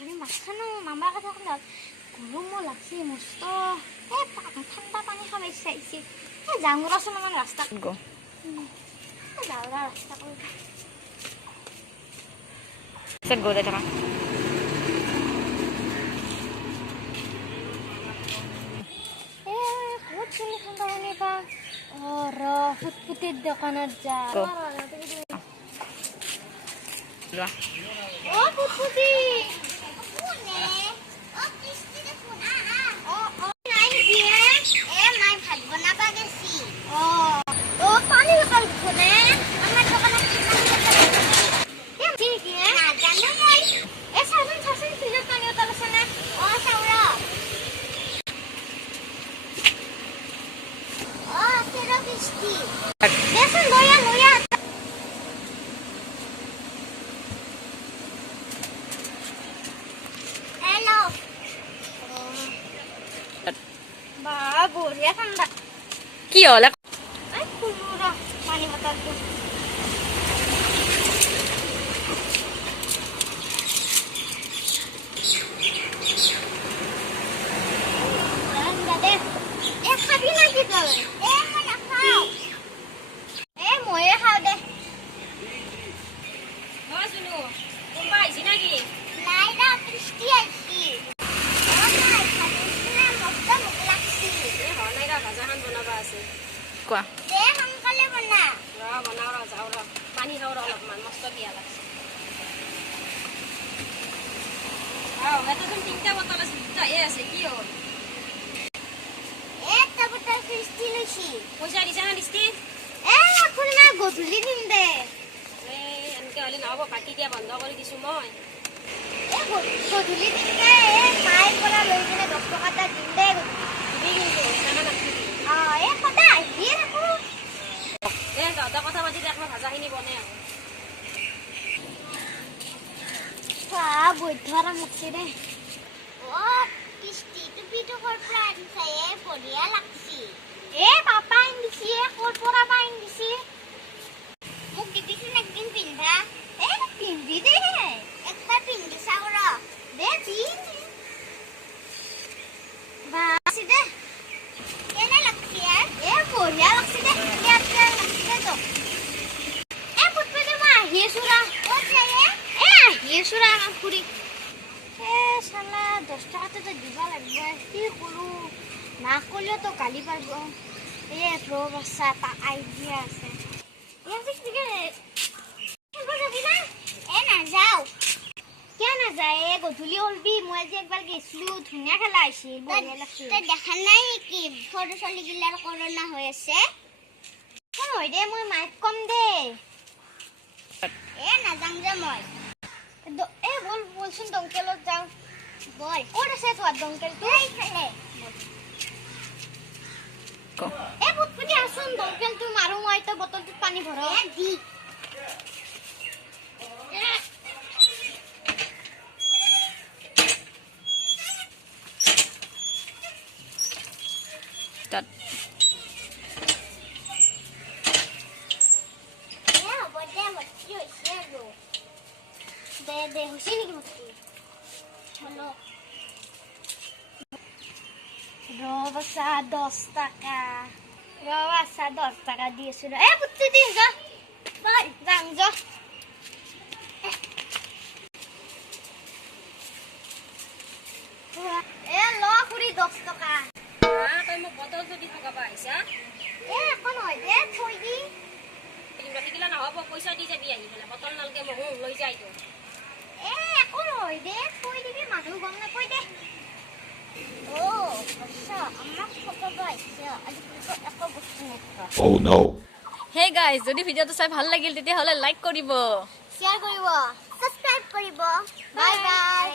ধৰি মাছ খানো মামাৰ কথা শুনা গৰমো লাগছে মস্ত ঠাণ্ডা পানী খাব ইচ্ছা আহিছে যাম গ'লাচোন আমাৰ ৰাস্তা গো যাওঁৰা ৰাস্তা কৰি চেক গ'লে থাকা ক'ত চলি ঠাণ্ডা পানী পা ৰ ফুটফুটিৰ দোকানত যা লোৱা ফুটফুটি কি হ'ল পানী বটলটো খাবি নাকি তই মই নাখাওঁ ময়ে খাওঁ দে কোৱা পানী খাওঁ অলপমান মস্ত দিয়া লাগছে তিনিটা বটল আছে দুটা আছে কি হ'ল পইচা দিছা না দিছি গধূলি দিম দে এনেকে হ'লে নহ'ব কাটি দিয়া বন্ধ কৰি দিছো মই গধূলি দিম দে মায়ে পৰা লৈ কিনে 10 টকা এটা দিম দে সদায় আহিয়ে থাকো তহঁতৰ কথা পাতি দেখ মই ভাজাখিনি বনাই আহোঁ বৈধ আৰাম লাগছে দে বঢ়িয়া লাগছি পাপা আনি দিছি ক'ৰ পৰা আনি দিছি মোক দিবিচোন একদিন পিন্ধা পিন্ধি দে একবাৰ পিন্ধি চাওঁ ৰ দে বাছি দে কেনে লাগছি বঢ়িয়া লাগছি দে লাগছি দে পুতপুতি মই আহি আছো ৰ আহি আছো ৰ ফুৰি চালা 10 টকাটো দিব লাগিব কি কৰোঁ নাকলেতো গালি পাৰিব ৰ বাচ্চা এটা আইডিয়া আছে নাযাওঁ কিয় নাযায় গধূলি ওলবি মই আজি একবাৰ গৈছিলো ধুনীয়া খেলা হৈছিল তই দেখা নাই নেকি সৰু ছোৱালীগিলাৰ কৰোণা হৈ আছে হয় দে মই মাইক কম দে নাযাম যে মই বলচোন দংকেলত যাওঁ বল ক'ত আছে তোৰ দংকেলটো এইফালে পুতপুতি আছোন দংকেলটো মাৰো মই তই বটলটোত পানী ভৰ দি দে হৈছে নেকি মস্তি চলো বাচ্চা 10 টাকা বাচ্চা 10 টাকা দিয়েছো পুত্তি দিন যা যাম যা ল খুৰী 10 টকা তই মোক বটলটো দি থকাবা আহিছা একো নহয় দে থৈ দি ৰাতিগিলা নহ'ব পইচা দি যাবি আহি পেলাই বটল নালকে মোক লৈ যাই তো একো নহয় দে থৈ দিবি মানুহ গম নাপায় দে আমাক ফটো আহিছে আজি একো বস্তু নেখা Oh no. Hey guys, যদি ভিডিওটো চাই ভাল লাগিল তেতিয়াহ'লে লাইক কৰিব, শ্বেয়াৰ কৰিব, সাবস্ক্ৰাইব কৰিব। Bye bye.